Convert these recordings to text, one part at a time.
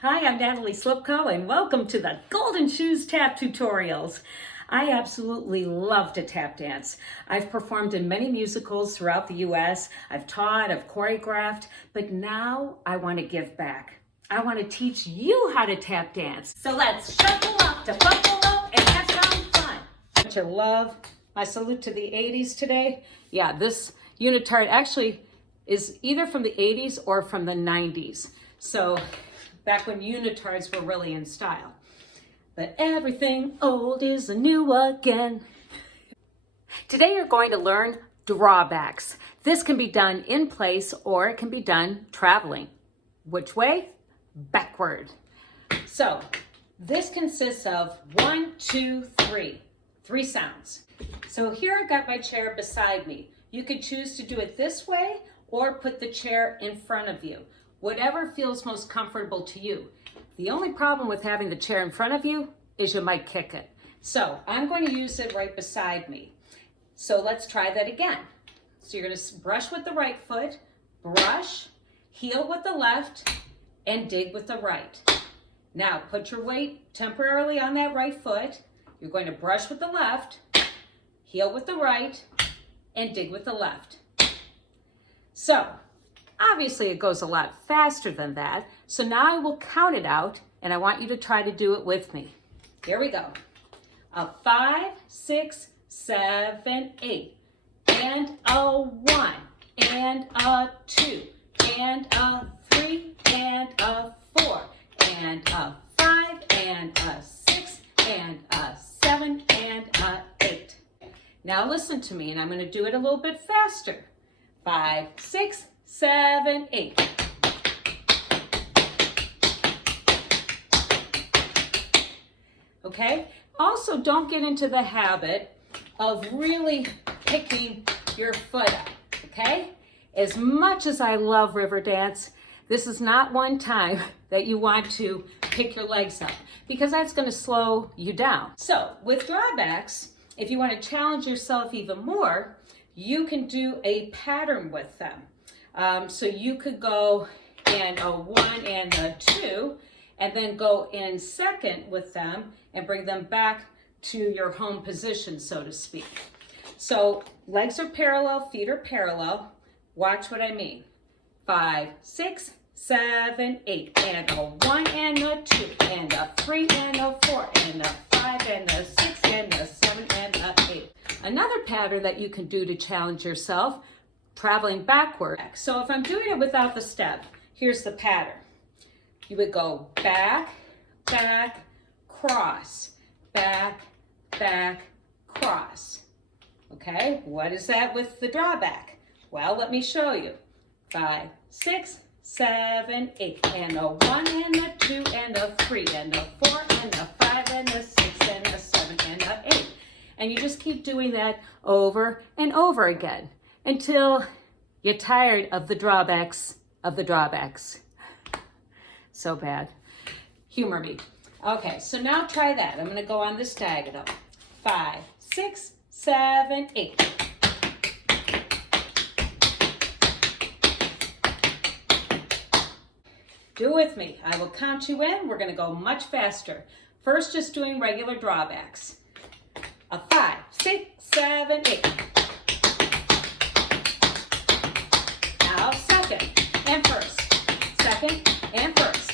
Hi, I'm Natalie Slipko, and welcome to the Golden Shoes Tap Tutorials. I absolutely love to tap dance. I've performed in many musicals throughout the U.S. I've taught, I've choreographed, but now I want to give back. I want to teach you how to tap dance. So let's shuffle up to Buffalo and have some fun. Don't you love my salute to the 80s today? Yeah, this unitard actually is either from the 80s or from the 90s. So back when unitards were really in style. But everything old is new again. Today you're going to learn drawbacks. This can be done in place or it can be done traveling. Which way? Backward. So this consists of 1, 2, 3. 3 sounds. So here I've got my chair beside me. You could choose to do it this way or put the chair in front of you. Whatever feels most comfortable to you. The only problem with having the chair in front of you is you might kick it. So I'm going to use it right beside me. So let's try that again. So you're going to brush with the right foot, brush, heel with the left, and dig with the right. Now put your weight temporarily on that right foot. You're going to brush with the left, heel with the right, and dig with the left. So obviously it goes a lot faster than that. So now I will count it out and I want you to try to do it with me. Here we go. A 5, 6, 7, 8. And a 1. And a 2. And a 3. And a 4. And a 5. And a 6. And a 7. And a 8. Now listen to me and I'm going to do it a little bit faster. 5, 6, 7, 8. Okay? Also, don't get into the habit of really picking your foot up, okay? As much as I love river dance, this is not one time that you want to pick your legs up because that's going to slow you down. So, with drawbacks, if you want to challenge yourself even more, you can do a pattern with them. So you could go in a 1 and a 2, and then go in second with them and bring them back to your home position, so to speak. So legs are parallel, feet are parallel. Watch what I mean. 5, 6, 7, 8, and a 1 and a 2, and a 3 and a 4, and a 5 and a 6, and a 7 and a 8. Another pattern that you can do to challenge yourself, traveling backward. So if I'm doing it without the step, here's the pattern. You would go back, back, cross, back, back, cross. Okay, what is that with the drawback? Well, let me show you. 5, 6, 7, 8, and a 1 and a 2, and a 3, and a 4, and a 5, and a 6, and a 7, and a 8. And you just keep doing that over and over again until you're tired of the drawbacks of the drawbacks. So bad. Humor me. Okay, so now try that. I'm going to go on this diagonal. 5, 6, 7, 8. Do it with me. I will count you in. We're going to go much faster. First, just doing regular drawbacks. A 5, 6, 7, 8. Now second and first. Second and first.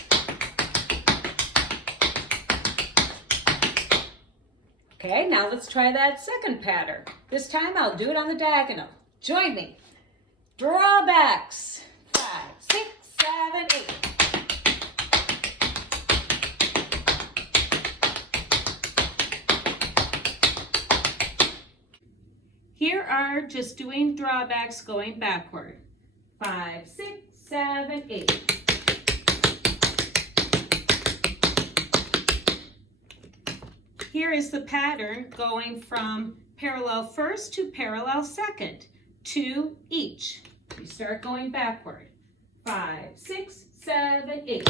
Okay, now let's try that second pattern. This time I'll do it on the diagonal. Join me. Drawbacks. 5, 6, 7, 8. Here are just doing drawbacks going backward. 5, 6, 7, 8. Here is the pattern going from parallel first to parallel second, 2 each. We start going backward. 5, 6, 7, 8.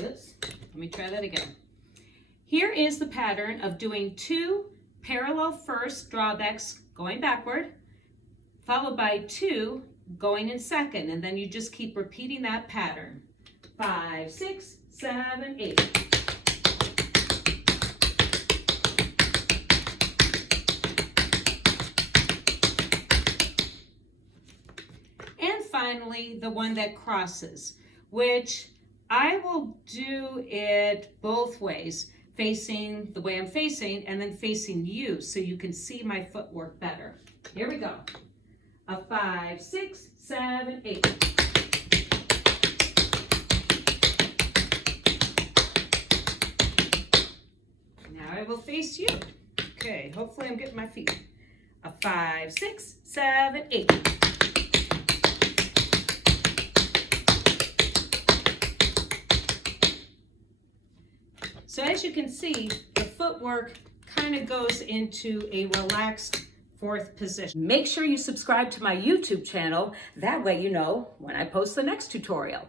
Oops, let me try that again. Here is the pattern of doing 2 parallel first drawbacks going backward, followed by 2 going in second, and then you just keep repeating that pattern. 5, 6, 7, 8. And finally, the one that crosses, which I will do it both ways, facing the way I'm facing and then facing you so you can see my footwork better. Here we go. A 5, 6, 7, 8. Now I will face you. Okay, hopefully I'm getting my feet. A 5, 6, 7, 8. So as you can see, the footwork kind of goes into a relaxed fourth position. Make sure you subscribe to my YouTube channel. That way you know when I post the next tutorial.